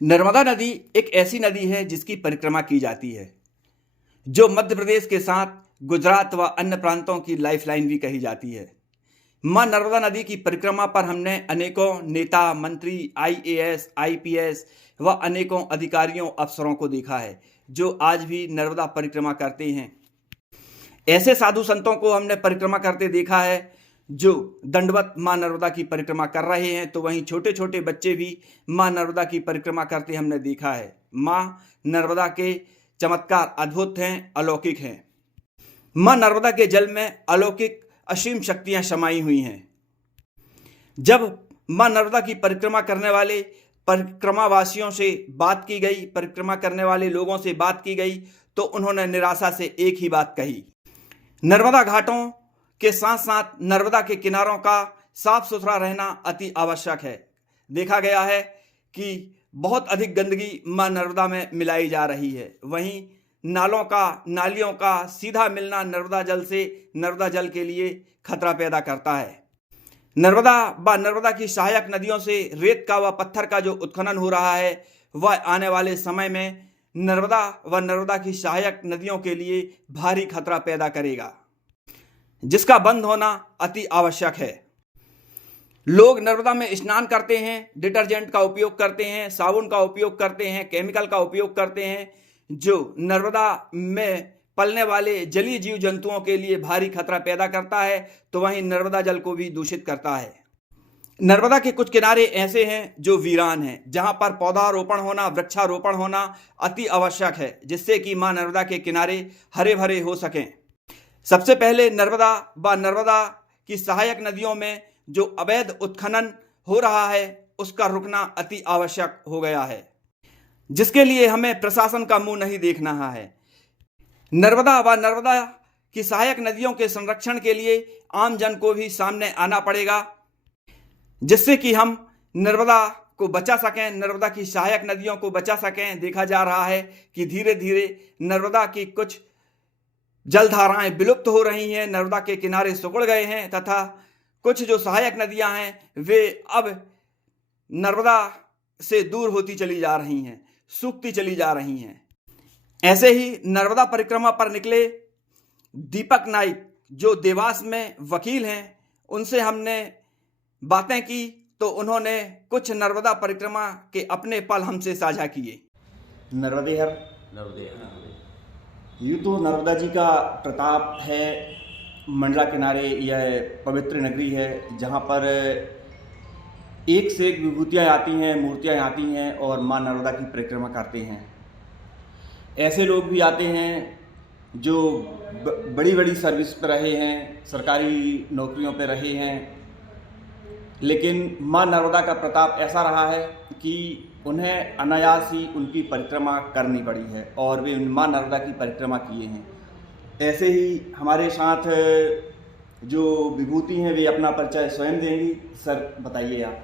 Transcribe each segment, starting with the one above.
नर्मदा नदी एक ऐसी नदी है जिसकी परिक्रमा की जाती है, जो मध्य प्रदेश के साथ गुजरात व अन्य प्रांतों की लाइफलाइन भी कही जाती है। मां नर्मदा नदी की परिक्रमा पर हमने अनेकों नेता, मंत्री, आईएएस, आईपीएस व अनेकों अधिकारियों, अफसरों को देखा है, जो आज भी नर्मदा परिक्रमा करते हैं। ऐसे साधु संतों को हमने परिक्रमा करते देखा है, जो दंडवत मां नर्मदा की परिक्रमा कर रहे हैं, तो वहीं छोटे छोटे बच्चे भी मां नर्मदा की परिक्रमा करते हमने देखा है। मां नर्मदा के चमत्कार अद्भुत हैं, अलौकिक हैं। मां नर्मदा के जल में अलौकिक असीम शक्तियां समाई हुई हैं। जब मां नर्मदा की परिक्रमा करने वाले परिक्रमावासियों से बात की गई, परिक्रमा करने वाले लोगों से बात की गई, तो उन्होंने निराशा से एक ही बात कही, नर्मदा घाटों के साथ साथ नर्मदा के किनारों का साफ सुथरा रहना अति आवश्यक है। देखा गया है कि बहुत अधिक गंदगी मां नर्मदा में मिलाई जा रही है। वहीं नालों का, नालियों का सीधा मिलना नर्मदा जल से नर्मदा जल के लिए खतरा पैदा करता है। नर्मदा व नर्मदा की सहायक नदियों से रेत का व पत्थर का जो उत्खनन हो रहा है, वह आने वाले समय में नर्मदा व नर्मदा की सहायक नदियों के लिए भारी खतरा पैदा करेगा, जिसका बंद होना अति आवश्यक है। लोग नर्मदा में स्नान करते हैं, डिटर्जेंट का उपयोग करते हैं, साबुन का उपयोग करते हैं, केमिकल का उपयोग करते हैं, जो नर्मदा में पलने वाले जलीय जीव जंतुओं के लिए भारी खतरा पैदा करता है, तो वहीं नर्मदा जल को भी दूषित करता है। नर्मदा के कुछ किनारे ऐसे हैं जो वीरान हैं, जहां पर पौधारोपण होना, वृक्षारोपण होना अति आवश्यक है, जिससे कि मां नर्मदा के किनारे हरे भरे हो सकें। सबसे पहले नर्मदा व नर्मदा की सहायक नदियों में जो अवैध उत्खनन हो रहा है, उसका रुकना अति आवश्यक हो गया है, जिसके लिए हमें प्रशासन का मुंह नहीं देखना है। नर्मदा व नर्मदा की सहायक नदियों के संरक्षण के लिए आम जन को भी सामने आना पड़ेगा, जिससे कि हम नर्मदा को बचा सकें, नर्मदा की सहायक नदियों को बचा सकें। देखा जा रहा है कि धीरे धीरे नर्मदा की कुछ जलधाराएं विलुप्त हो रही हैं, नर्मदा के किनारे सिकुड़ गए हैं, तथा कुछ जो सहायक नदियां हैं वे अब नर्मदा से दूर होती चली जा रही हैं, सूखती चली जा रही हैं। ऐसे ही नर्मदा परिक्रमा पर निकले दीपक नाइक, जो देवास में वकील हैं, उनसे हमने बातें की, तो उन्होंने कुछ नर्मदा परिक्रमा के अपने पल हमसे साझा किए। नर्मदे हर यूँ तो नर्मदा जी का प्रताप है, मंडला किनारे यह पवित्र नगरी है, जहाँ पर एक से एक विभूतियाँ आती हैं, मूर्तियाँ आती हैं और मां नर्मदा की परिक्रमा करते हैं। ऐसे लोग भी आते हैं जो बड़ी बड़ी सर्विस पर रहे हैं, सरकारी नौकरियों पर रहे हैं, लेकिन मां नर्मदा का प्रताप ऐसा रहा है कि उन्हें अनायास ही उनकी परिक्रमा करनी पड़ी है और वे मां नर्मदा की परिक्रमा किए हैं। ऐसे ही हमारे साथ जो विभूति हैं, वे अपना परिचय स्वयं देंगी। सर बताइए आप।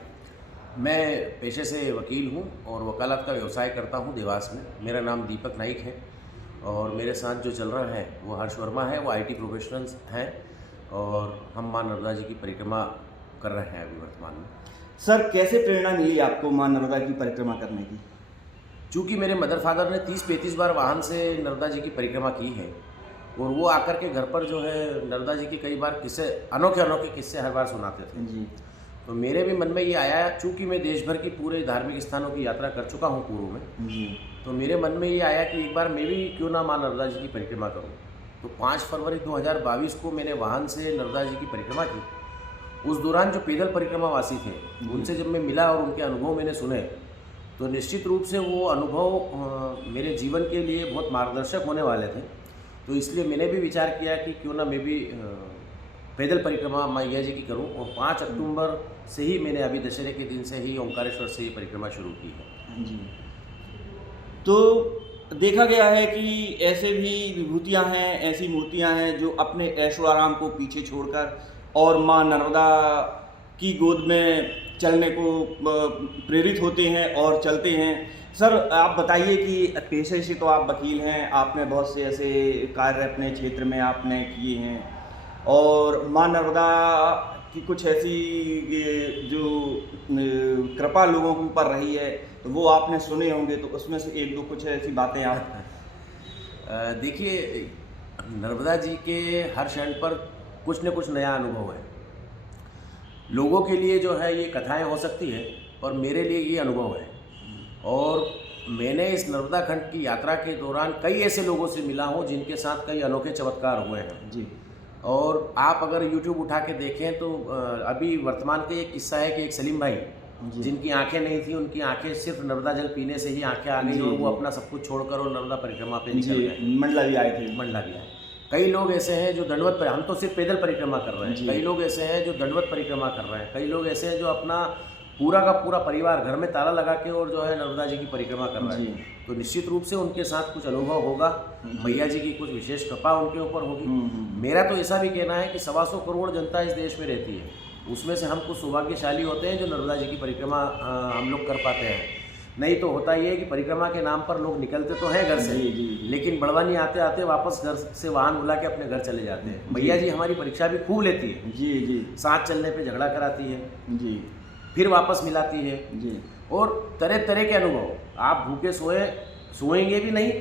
मैं पेशे से वकील हूँ और वकालत का व्यवसाय करता हूँ देवास में। मेरा नाम दीपक नाइक है और मेरे साथ जो चल रहा है वो हर्ष वर्मा है, वो आईटी प्रोफेशनल्स हैं और हम मां नर्मदा जी की परिक्रमा कर रहे हैं अभी वर्तमान में। सर कैसे प्रेरणा मिली आपको मां नर्मदा की परिक्रमा करने की? चूँकि मेरे मदर फादर ने 30-35 बार वाहन से नर्मदा जी की परिक्रमा की है और वो आकर के घर पर जो है नर्मदा जी की कई बार किस्से, अनोखे किस्से हर बार सुनाते थे जी। तो मेरे भी मन में ये आया, चूँकि मैं देश भर की पूरे धार्मिक स्थानों की यात्रा कर चुका हूँ पूर्व में जी, तो मेरे मन में ये आया कि एक बार मैं भी क्यों ना मां नर्मदा जी की परिक्रमा करूँ। तो 5 फरवरी 2022 को मैंने वाहन से नर्मदा जी की परिक्रमा की। उस दौरान जो पैदल परिक्रमावासी थे, उनसे जब मैं मिला और उनके अनुभव मैंने सुने, तो निश्चित रूप से वो अनुभव मेरे जीवन के लिए बहुत मार्गदर्शक होने वाले थे। तो इसलिए मैंने भी विचार किया कि क्यों ना मैं भी पैदल परिक्रमा मैया जी की करूं और 5 अक्टूबर से ही मैंने अभी दशहरे के दिन से ही ओंकारेश्वर से ये परिक्रमा शुरू की है। जी। तो देखा गया है कि ऐसे भी विभूतियाँ हैं, ऐसी मूर्तियाँ हैं जो अपने ऐशो आराम को पीछे छोड़कर और मां नर्मदा की गोद में चलने को प्रेरित होते हैं और चलते हैं। सर आप बताइए कि पेशे से तो आप वकील हैं, आपने बहुत से ऐसे कार्य अपने क्षेत्र में आपने किए हैं और मां नर्मदा की कुछ ऐसी जो कृपा लोगों के ऊपर रही है तो वो आपने सुने होंगे, तो उसमें से एक दो कुछ ऐसी बातें आप देखिए, नर्मदा जी के हर क्षण पर कुछ न कुछ नया अनुभव है। लोगों के लिए जो है ये कथाएं हो सकती है, पर मेरे लिए ये अनुभव है। और मैंने इस नर्मदा खंड की यात्रा के दौरान कई ऐसे लोगों से मिला हूँ जिनके साथ कई अनोखे चमत्कार हुए हैं जी। और आप अगर YouTube उठा के देखें तो अभी वर्तमान का एक किस्सा है कि एक सलीम भाई जिनकी आंखें नहीं थी, उनकी आंखें सिर्फ नर्मदा जल पीने से ही आंखें आ गई और वो अपना सब कुछ छोड़कर और नर्मदा परिक्रमा पे निकल गए। मंडला भी आए थे। मंडला भी आए। कई लोग ऐसे हैं जो दंडवत पर, हम तो सिर्फ पैदल परिक्रमा कर रहे हैं, कई लोग ऐसे हैं जो दंडवत परिक्रमा कर रहे हैं, कई लोग ऐसे हैं जो अपना पूरा का पूरा परिवार घर में ताला लगा के और जो है नर्मदा जी की परिक्रमा कर रहे हैं। तो निश्चित रूप से उनके साथ कुछ अनुभव होगा, मैया जी की कुछ विशेष कृपा उनके ऊपर होगी। मेरा तो ऐसा भी कहना है कि 125 करोड़ जनता इस देश में रहती है, उसमें से हम कुछ सौभाग्यशाली होते हैं जो नर्मदा जी की परिक्रमा हम लोग कर पाते हैं। नहीं तो होता ये है कि परिक्रमा के नाम पर लोग निकलते तो हैं घर से, लेकिन बड़वानी आते आते वापस घर से वाहन बुला के अपने घर चले जाते हैं। मैया जी हमारी परीक्षा भी खूब लेती है जी जी, साथ चलने पे झगड़ा कराती है जी, फिर वापस मिलाती है जी, और तरह तरह के अनुभव। आप भूखे सोएंगे भी नहीं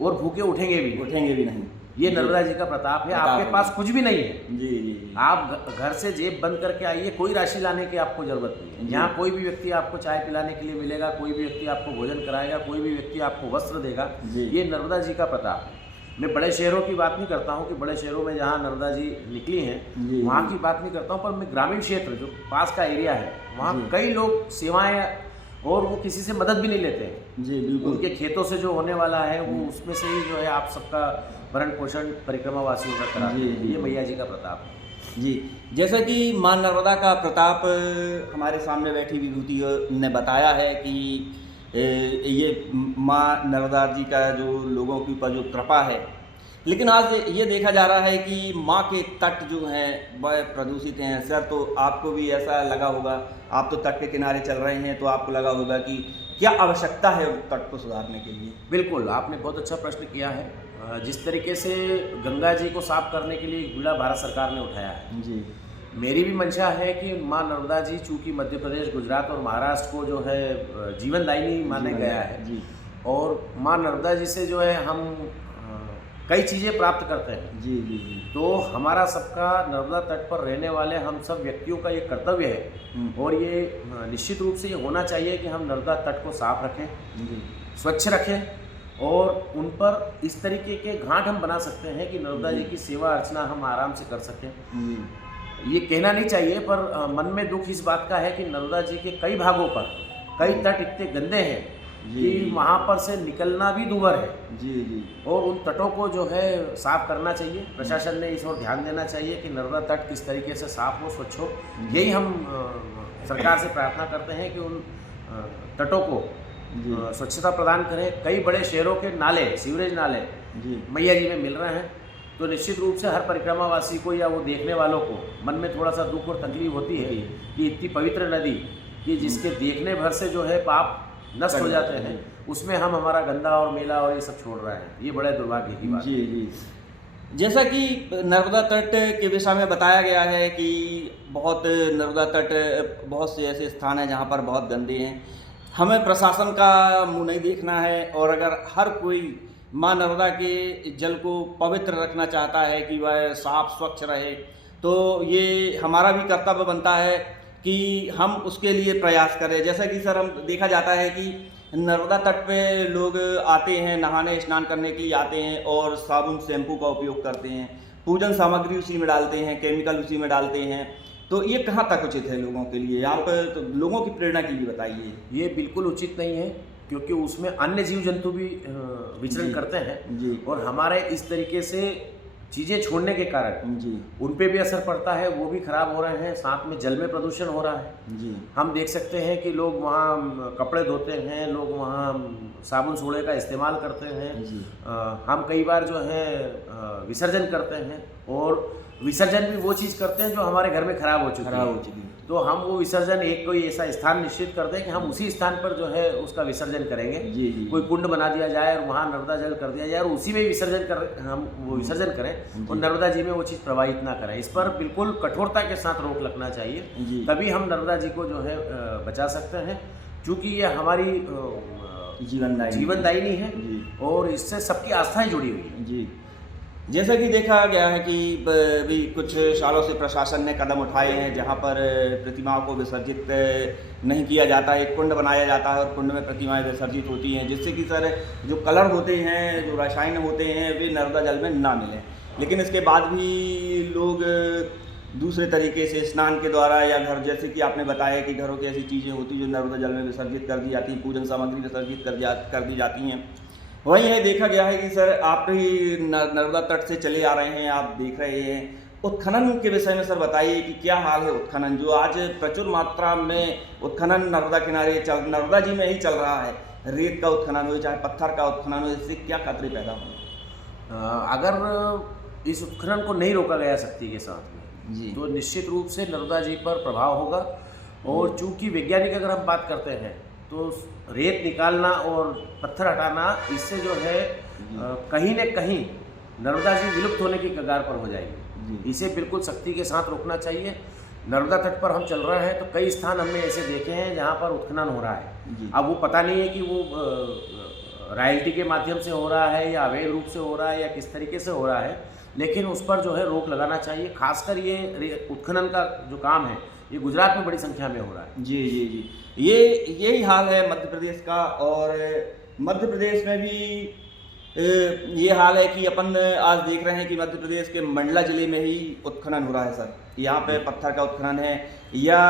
और भूखे उठेंगे भी नहीं। ये नर्मदा जी का प्रताप है। आपके पास कुछ भी नहीं है जी जी, आप घर से जेब बंद करके आइए, कोई राशि लाने की आपको जरूरत नहीं है। यहाँ कोई भी व्यक्ति आपको चाय पिलाने के लिए मिलेगा, कोई भी व्यक्ति आपको भोजन कराएगा, कोई भी व्यक्ति आपको वस्त्र देगा। ये नर्मदा जी का प्रताप है। मैं बड़े शहरों की बात नहीं करता हूँ कि बड़े शहरों में जहाँ नर्मदा जी निकली हैं वहाँ की बात नहीं करता हूँ, पर मैं ग्रामीण क्षेत्र जो पास का एरिया है वहाँ कई लोग सेवाएं और वो किसी से मदद भी नहीं लेते हैं जी, बिल्कुल। उनके खेतों से जो होने वाला है वो उसमें से ही जो है आप सबका भरण पोषण परिक्रमा वासियों का कराते हैं। ये मैया जी का प्रताप है जी। जैसा कि माँ नर्मदा का प्रताप हमारे सामने बैठी विभूति ने बताया है कि ये माँ नर्मदा जी का जो लोगों के ऊपर जो कृपा है, लेकिन आज ये देखा जा रहा है कि माँ के तट जो हैं वह प्रदूषित हैं। सर, तो आपको भी ऐसा लगा होगा, आप तो तट के किनारे चल रहे हैं, तो आपको लगा होगा कि क्या आवश्यकता है तट को सुधारने के लिए? बिल्कुल, आपने बहुत अच्छा प्रश्न किया है। जिस तरीके से गंगा जी को साफ करने के लिए बीड़ा भारत सरकार ने उठाया है जी, मेरी भी मंशा है कि माँ नर्मदा जी चूँकि मध्य प्रदेश, गुजरात और महाराष्ट्र को जो है जीवनदायिनी माना गया है जी, और माँ नर्मदा जी से जो है हम कई चीज़ें प्राप्त करते हैं। जी जी जी, तो हमारा सबका नर्मदा तट पर रहने वाले हम सब व्यक्तियों का ये कर्तव्य है और ये निश्चित रूप से ये होना चाहिए कि हम नर्मदा तट को साफ रखें, स्वच्छ रखें और उन पर इस तरीके के घाट हम बना सकते हैं कि नर्मदा जी की सेवा अर्चना हम आराम से कर सकें। ये कहना नहीं चाहिए, पर मन में दुख इस बात का है कि नर्मदा जी के कई भागों पर कई तट इतने गंदे हैं कि वहाँ पर से निकलना भी दूभर है। जी जी, और उन तटों को जो है साफ करना चाहिए। प्रशासन ने इस ओर ध्यान देना चाहिए कि नर्मदा तट किस तरीके से साफ हो, स्वच्छ हो। यही हम सरकार से प्रार्थना करते हैं कि उन तटों को स्वच्छता प्रदान करें। कई बड़े शहरों के नाले, सीवरेज नाले मैया जी में मिल रहे हैं, तो निश्चित रूप से हर परिक्रमावासी को या वो देखने वालों को मन में थोड़ा सा दुख और तकलीफ होती है कि इतनी पवित्र नदी कि जिसके देखने भर से जो है पाप नष्ट हो जाते हैं, उसमें हम हमारा गंदा और मेला और ये सब छोड़ रहे हैं। ये बड़े दुर्भाग्य की बात जी जी। जैसा कि नर्मदा तट के विषय में बताया गया है कि नर्मदा तट बहुत से ऐसे स्थान हैं जहाँ पर बहुत गंदे हैं। हमें प्रशासन का मुंह नहीं देखना है और अगर हर कोई माँ नर्मदा के जल को पवित्र रखना चाहता है कि वह साफ स्वच्छ रहे, तो ये हमारा भी कर्तव्य बनता है कि हम उसके लिए प्रयास करें। जैसा कि सर, हम देखा जाता है कि नर्मदा तट पे लोग आते हैं नहाने, स्नान करने के लिए आते हैं और साबुन शैम्पू का उपयोग करते हैं, पूजन सामग्री उसी में डालते हैं, केमिकल उसी में डालते हैं। तो ये कहाँ तक उचित है लोगों के लिए? आप तो लोगों की प्रेरणा के लिए बताइए। ये बिल्कुल उचित नहीं है, क्योंकि उसमें अन्य जीव जंतु भी विचरण करते हैं जी, और हमारे इस तरीके से चीज़ें छोड़ने के कारण जी, उन पे भी असर पड़ता है, वो भी खराब हो रहे हैं। साथ में जल में प्रदूषण हो रहा है। जी, हम देख सकते हैं कि लोग वहाँ कपड़े धोते हैं, लोग वहाँ साबुन सोडे का इस्तेमाल करते हैं। हम कई बार जो है विसर्जन करते हैं और विसर्जन भी वो चीज़ करते हैं जो हमारे घर में खराब हो चुकी है। तो हम वो विसर्जन एक कोई ऐसा स्थान निश्चित कर दें कि हम उसी स्थान पर जो है उसका विसर्जन करेंगे। जी जी। कोई कुंड बना दिया जाए और वहाँ नर्मदा जल कर दिया जाए और उसी में विसर्जन कर हम वो विसर्जन करें और नर्मदा जी में वो चीज़ प्रवाहित ना करें। इस पर बिल्कुल कठोरता के साथ रोक लगना चाहिए, तभी हम नर्मदा जी को जो है बचा सकते हैं, क्योंकि ये हमारी जीवनदायिनी है और इससे सबकी आस्थाएं जुड़ी हुई है। जी, जैसा कि देखा गया है कि भी कुछ सालों से प्रशासन ने कदम उठाए हैं जहां पर प्रतिमाओं को विसर्जित नहीं किया जाता है, एक कुंड बनाया जाता है और कुंड में प्रतिमाएं विसर्जित होती हैं, जिससे कि सर जो कलर होते हैं, जो रसायन होते हैं, वे नर्मदा जल में ना मिलें। लेकिन इसके बाद भी लोग दूसरे तरीके से स्नान के द्वारा या घर, जैसे कि आपने बताया कि घरों की ऐसी चीज़ें होती जो नर्मदा जल में विसर्जित कर दी जाती हैं, पूजन सामग्री विसर्जित कर दी जाती हैं। वहीं है देखा गया है कि सर आप ही नर्मदा तट से चले आ रहे हैं, आप देख रहे हैं, उत्खनन के विषय में सर बताइए कि क्या हाल है उत्खनन, जो आज प्रचुर मात्रा में उत्खनन नर्मदा किनारे नर्मदा जी में ही चल रहा है, रेत का उत्खनन हो चाहे पत्थर का उत्खनन हो, इससे क्या खतरे पैदा होंगे? अगर इस उत्खनन को नहीं रोका गया शक्ति के साथ में जी, तो निश्चित रूप से नर्मदा जी पर प्रभाव होगा। और चूंकि वैज्ञानिक अगर हम बात करते हैं तो रेत निकालना और पत्थर हटाना, इससे जो है कहीं न कहीं नर्मदा जी विलुप्त होने की कगार पर हो जाएगी। इसे बिल्कुल सख्ती के साथ रोकना चाहिए। नर्मदा तट पर हम चल रहे हैं तो कई स्थान हमने ऐसे देखे हैं जहाँ पर उत्खनन हो रहा है। अब वो पता नहीं है कि वो रॉयल्टी के माध्यम से हो रहा है या अवैध रूप से हो रहा है या किस तरीके से हो रहा है, लेकिन उस पर जो है रोक लगाना चाहिए। खासकर ये उत्खनन का जो काम है ये गुजरात में बड़ी संख्या में हो रहा है। जी जी जी, यही हाल है मध्य प्रदेश का। और मध्य प्रदेश में भी ये हाल है कि अपन आज देख रहे हैं कि मध्य प्रदेश के मंडला जिले में ही उत्खनन हो रहा है सर। यहाँ पे पत्थर का उत्खनन है, या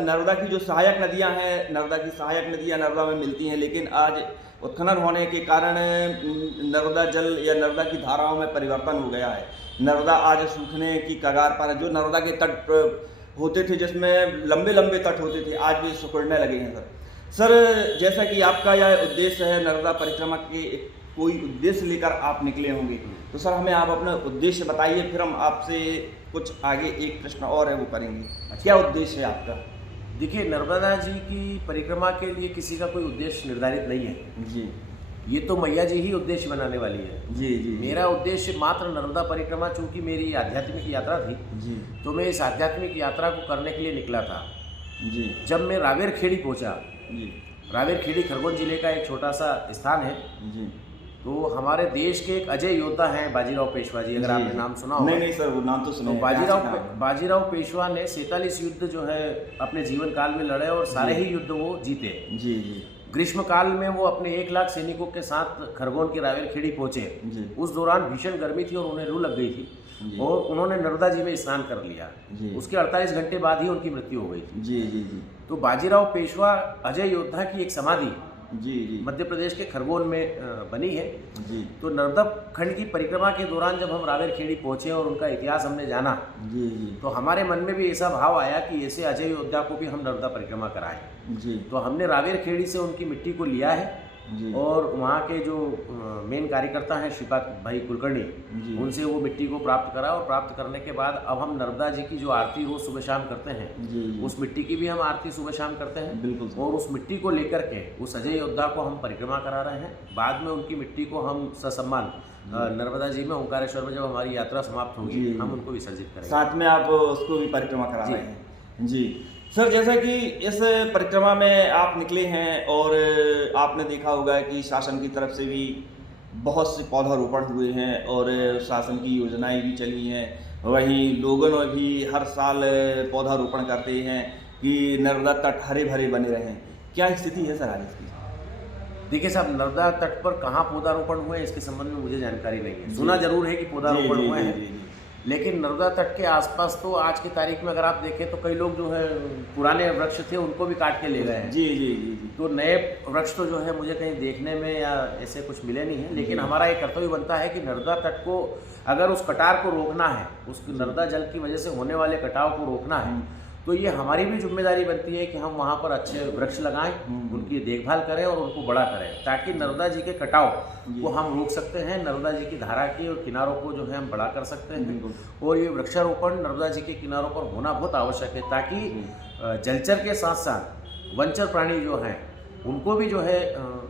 नर्मदा की जो सहायक नदियाँ हैं, नर्मदा की सहायक नदियाँ नर्मदा में मिलती हैं, लेकिन आज उत्खनन होने के कारण नर्मदा जल या नर्मदा की धाराओं में परिवर्तन हो गया है। नर्मदा आज सूखने की कगार पर है। जो नर्मदा के तट होते थे जिसमें लंबे लंबे तट होते थे, आज भी सिकुड़ने लगे हैं सर। जैसा कि आपका यह उद्देश्य है नर्मदा परिक्रमा के, कोई उद्देश्य लेकर आप निकले होंगे, तो सर हमें आप अपना उद्देश्य बताइए, फिर हम आपसे कुछ आगे एक प्रश्न और है वो करेंगे। क्या उद्देश्य है आपका? देखिए, नर्मदा जी की परिक्रमा के लिए किसी का कोई उद्देश्य निर्धारित नहीं है जी, ये तो मैया जी ही उद्देश्य बनाने वाली है। जी जी, मेरा उद्देश्य मात्र नर्मदा परिक्रमा, चूंकि मेरी आध्यात्मिक यात्रा थी जी तो मैं इस आध्यात्मिक यात्रा को करने के लिए निकला था। जी जब मैं रावेर खेड़ी पहुंचा, जी रावेर खेड़ी खरगोन जिले का एक छोटा सा स्थान है, जी, तो हमारे देश के एक अजय योद्धा हैं बाजीराव पेशवा जी, अगर आपने नाम सुना हो। नहीं सर, वो नाम तो सुना तो बाजीराव पेशवा ने 47 युद्ध जो है अपने जीवन काल में लड़े और सारे ही युद्ध वो जीते। जी जी, ग्रीष्म काल में वो अपने 1 लाख सैनिकों के साथ खरगोन के रावेर खेड़ी पहुंचे। उस दौरान भीषण गर्मी थी और उन्हें लू लग गई थी और उन्होंने नर्मदा जी में स्नान कर लिया। उसके 48 घंटे बाद ही उनकी मृत्यु हो गई थी। जी जी जी, तो बाजीराव पेशवा अजय योद्धा की एक समाधि जी जी, मध्य प्रदेश के खरगोन में बनी है। जी तो नर्मदा खंड की परिक्रमा के दौरान जब हम रावेर खेड़ी पहुंचे और उनका इतिहास हमने जाना, जी जी, तो हमारे मन में भी ऐसा भाव आया कि ऐसे अजय योद्धा को भी हम नर्मदा परिक्रमा कराएं। जी, तो हमने रावेर खेड़ी से उनकी मिट्टी को लिया है जी, और वहाँ के जो मेन कार्यकर्ता हैं श्रीपाद भाई कुलकर्णी, उनसे वो मिट्टी को प्राप्त करा और प्राप्त करने के बाद अब हम नर्मदा जी की जो आरती रोज सुबह शाम करते हैं, जी, उस मिट्टी की भी हम आरती सुबह शाम करते हैं। बिल्कुल। और उस मिट्टी को लेकर के उस अजय योद्धा को हम परिक्रमा करा रहे हैं। बाद में उनकी मिट्टी को हम ससम्मान नर्मदा जी में ओंकारेश्वर में जब हमारी यात्रा समाप्त होगी हम उनको विसर्जित करेंगे। साथ में आप उसको भी परिक्रमा करा रहे हैं। जी सर, जैसा कि इस परिक्रमा में आप निकले हैं और आपने देखा होगा कि शासन की तरफ से भी बहुत से पौधारोपण हुए हैं और शासन की योजनाएं भी चली हैं, वहीं लोगों ने भी हर साल पौधारोपण करते हैं कि नर्मदा तट हरे भरे बने रहें। क्या स्थिति है सर आज इसकी? देखिए साहब, नर्मदा तट पर कहाँ पौधारोपण हुए इसके संबंध में मुझे जानकारी नहीं है। सुना जरूर है कि पौधारोपण हुए हैं, लेकिन नर्मदा तट के आसपास तो आज की तारीख में अगर आप देखें तो कई लोग जो है पुराने वृक्ष थे उनको भी काट के ले गए हैं। जी जी जी, तो नए वृक्ष तो जो है मुझे कहीं देखने में या ऐसे कुछ मिले नहीं है, लेकिन हमारा ये कर्तव्य बनता है कि नर्मदा तट को अगर उस कटार को रोकना है, उस नर्मदा जल की वजह से होने वाले कटाव को रोकना है, तो ये हमारी भी जिम्मेदारी बनती है कि हम वहाँ पर अच्छे वृक्ष लगाएं, उनकी देखभाल करें और उनको बड़ा करें, ताकि नर्मदा जी के कटाव को हम रोक सकते हैं। नर्मदा जी की धारा की और किनारों को जो है हम बड़ा कर सकते हैं। और ये वृक्षारोपण नर्मदा जी के किनारों पर होना बहुत आवश्यक है, ताकि जलचर के साथ साथ वनचर प्राणी जो हैं उनको भी जो है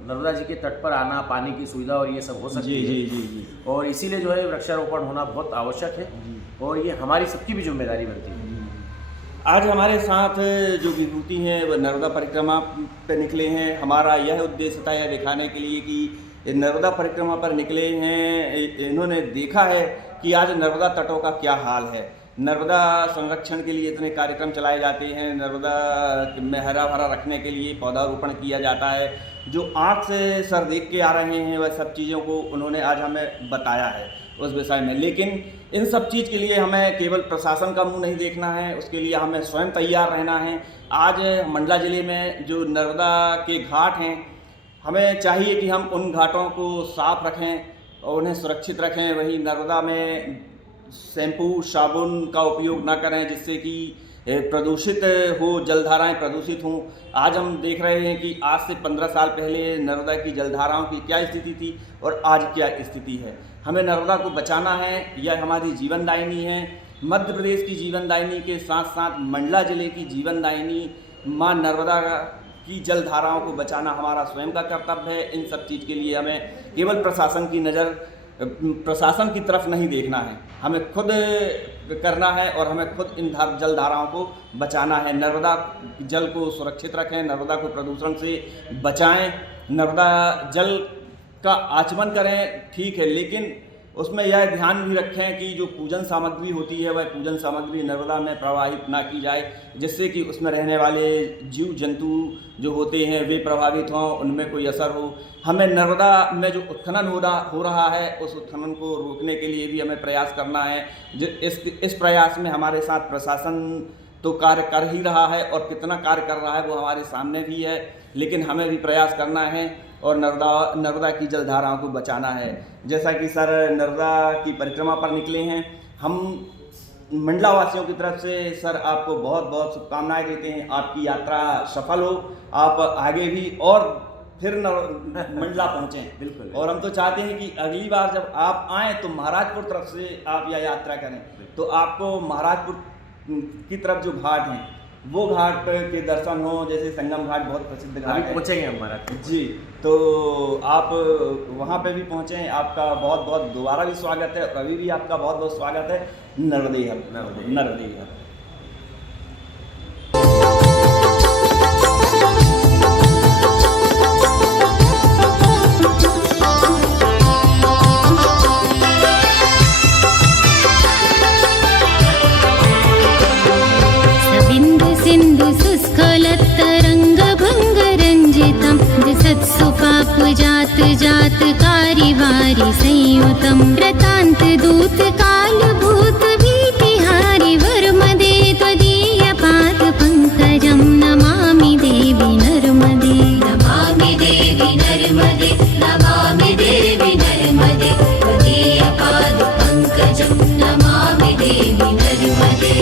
नर्मदा जी के तट पर आना, पानी की सुविधा और ये सब हो सकती है। जी। और इसीलिए जो है वृक्षारोपण होना बहुत आवश्यक है और ये हमारी सबकी भी जिम्मेदारी बनती है। आज हमारे साथ जो विभूति हैं वह नर्मदा परिक्रमा पे निकले हैं। हमारा यह उद्देश्य था यह दिखाने के लिए कि नर्मदा परिक्रमा पर निकले हैं, इन्होंने देखा है कि आज नर्मदा तटों का क्या हाल है। नर्मदा संरक्षण के लिए इतने कार्यक्रम चलाए जाते हैं, नर्मदा में हरा भरा रखने के लिए पौधारोपण किया जाता है। जो आँख से सर देख के आ रहे हैं वह सब चीज़ों को उन्होंने आज हमें बताया है उस विषय में। लेकिन इन सब चीज़ के लिए हमें केवल प्रशासन का मुंह नहीं देखना है, उसके लिए हमें स्वयं तैयार रहना है। आज मंडला ज़िले में जो नर्मदा के घाट हैं, हमें चाहिए कि हम उन घाटों को साफ रखें और उन्हें सुरक्षित रखें। वही नर्मदा में शैम्पू साबुन का उपयोग ना करें जिससे कि प्रदूषित हो, जलधाराएं प्रदूषित हों। आज हम देख रहे हैं कि आज से 15 साल पहले नर्मदा की जलधाराओं की क्या स्थिति थी और आज क्या स्थिति है। हमें नर्मदा को बचाना है, यह हमारी जीवनदायिनी है। मध्य प्रदेश की जीवनदायिनी के साथ साथ मंडला जिले की जीवनदायिनी माँ नर्मदा की जलधाराओं को बचाना हमारा स्वयं का कर्तव्य है। इन सब चीज़ के लिए हमें केवल प्रशासन की तरफ नहीं देखना है, हमें खुद करना है और हमें खुद इन जलधाराओं को बचाना है। नर्मदा जल को सुरक्षित रखें, नर्मदा को प्रदूषण से बचाएं। नर्मदा जल का आचमन करें ठीक है, लेकिन उसमें यह ध्यान भी रखें कि जो पूजन सामग्री होती है वह पूजन सामग्री नर्मदा में प्रवाहित ना की जाए, जिससे कि उसमें रहने वाले जीव जंतु जो होते हैं वे प्रभावित हों, उनमें कोई असर हो। हमें नर्मदा में जो उत्खनन हो रहा है उस उत्खनन को रोकने के लिए भी हमें प्रयास करना है। इस प्रयास में हमारे साथ प्रशासन तो कार्य कर ही रहा है और कितना कार्य कर रहा है वो हमारे सामने भी है, लेकिन हमें भी प्रयास करना है और नर्मदा की जलधाराओं को बचाना है। जैसा कि सर नर्मदा की परिक्रमा पर निकले हैं, हम मंडला वासियों की तरफ से सर आपको बहुत बहुत शुभकामनाएं देते हैं। आपकी यात्रा सफल हो, आप आगे भी और फिर मंडला पहुँचें। बिल्कुल। और हम तो चाहते हैं कि अगली बार जब आप आएँ तो महाराजपुर तरफ से आप यह यात्रा करें, तो आपको महाराजपुर की तरफ जो घाट हैं वो घाट के दर्शन हो, जैसे संगम घाट बहुत प्रसिद्ध घाट है। पहुँचेंगे हम महाराज जी, तो आप वहाँ पे भी पहुँचें। आपका बहुत बहुत दोबारा भी स्वागत है और अभी भी आपका बहुत बहुत स्वागत है। नर्मदे हर। जात जात कारी वारी संयुतम रतांत दूत काल भूत भीतिहारी वर्मदे त्वदीय पाद पंकजम नमामि देवी नर्मदे। नमामि देवी नर्मदे, नमामि देवी नर्मदे, त्वदीय पाद पंकजम नमामि देवी नर्मदे।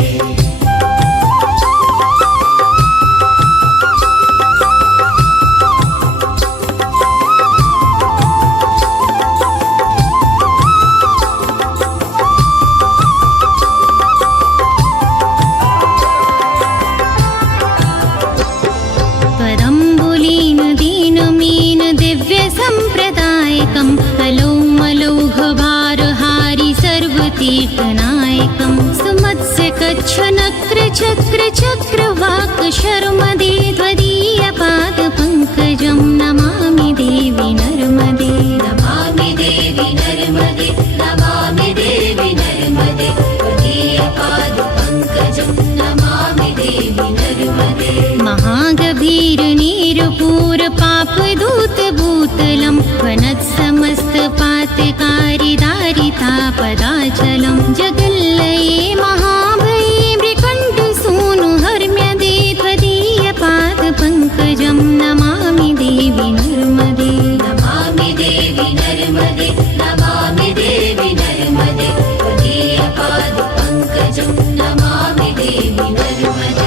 तीर्थनायकं सुमत्स्य कच्छ नक्र चक्र चक्रवाक शर्मदे त्वदीय पाद पंकजं नमामि देवी नर्मदे। नमामि देवी नर्मदे, नमामि देवी नर्मदे, त्वदीय पाद पंकजं नमामि देवी नर्मदे। महागभीर नीरपूर पाप दूत भूतलं वनत् समस्त पातकारी दारिता पदाचलं जगल्लये महाभये मृकण्ठ सूनु हर्म्यदे त्वदीय पाद पंकजं नमामि देवी नर्मदे। नमामि देवी नर्मदे, नमामि देवी नर्मदे, त्वदीय पाद पंकजं नमामि देवी नर्मदे।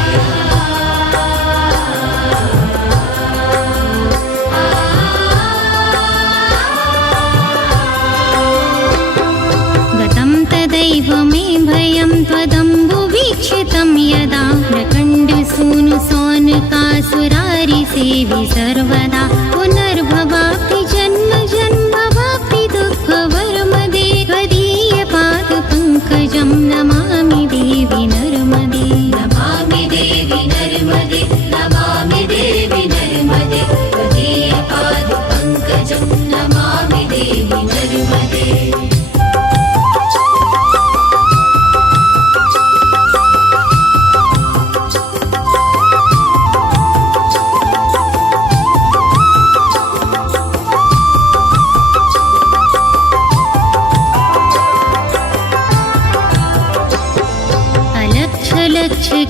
तदैव मे देहि सर्वदा पुनर्भवाप्ति जन्म जन्मवाप्ति दुःखवर्मदे त्वदीयपादपङ्कजं नमामि देवि नर्मदे नमामि देवि नर्मदे नमामि देवि नर्मदे त्वदीयपादपङ्कजं नमामि देवि नर्मदे।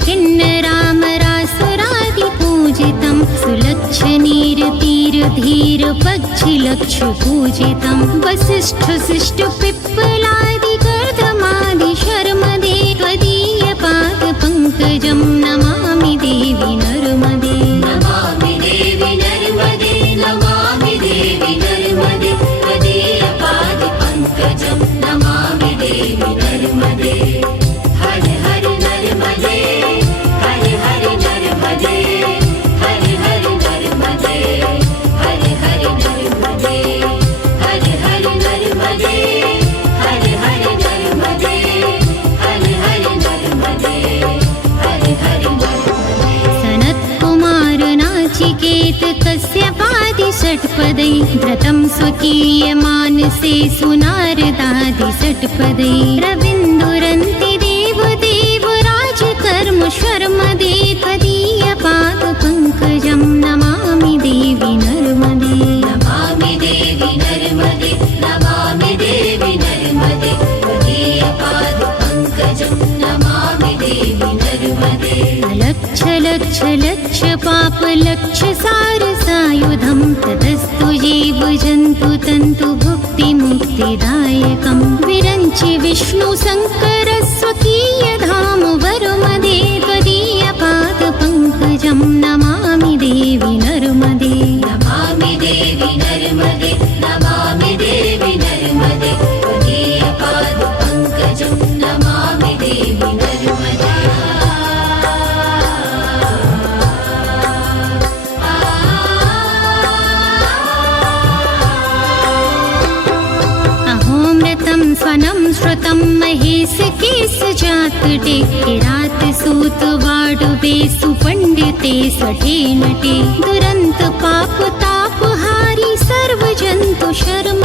किन्नरामरासुरादिपूजितं सुलक्षणीरतीरधीरपक्षिलक्षपूजितं वसिष्ठशिष्टपिप्पलादिकर्दमादिशर्मदे त्वदीयपादपङ्कजं नमामि देवि नर्मदे नमामि देवि नर्मदे नमामि देवि नर्मदे त्वदीयपादपङ्कजं नमामि देवि नर्मदे। हर हर नर्मदे हर हर नर्मदे हर हर नर्मदे हर हर नर्मदे हर हर नर्मदे हर हर नर्मदे हर हर नर्मदे हर हर नर्मदे। सनत्कुमार नाचिकेत कश्यपादि षट्पदै व्रतं स्वकीयमानसे सुनारदादि षट्पदै रविन्दुरन्ति देवदेव राजकर्म शर्मदे त्वदीयपादपङ्कजं नमामि देवि नर्मदे नमामि देवि नर्मदे नमामि देवि नर्मदे त्वदीयपादपङ्कजं नमामि देवि नर्मदे। लक्ष लक्ष लक्ष पाप लक्ष सार सायुधं ततस्तु जीव जन्तु तन्तु भुक्ति मुक्तिदायकं विरञ्चि विष्णु शङ्कर स्वकीय धाम वरुमदे त्वदीयपादपङ्कजं नमामि देवि नर्मदे नमामि देवि नर्मदे नमामि देवि नर्मदे त्वदीयपादपङ्कजं नमामि देवि नर्मदे। स्वनं श्रुतं महेश केश जातटे किरात सूत वाडवे सुपंडिते सठे नटे दुरंत पाप ताप हारी सर्व जंतु शर्म